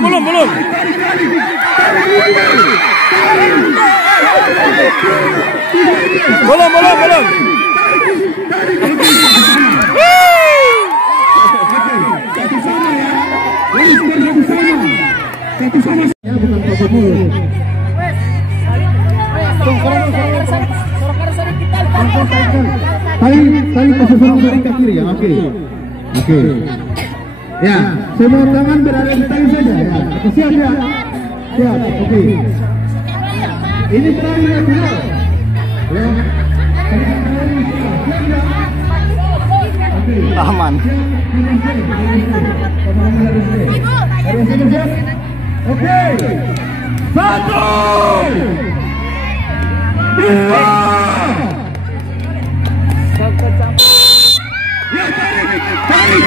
belum. Belum. Ya, bukan Pak Mulut. Tali posisi ke kiri ya, oke. Ya, semua tangan berada di tali saja ya. Siap ya. Siap, oke. Ini terakhir ya, final. Ya. Aman. Oke. 1 2 Tarik.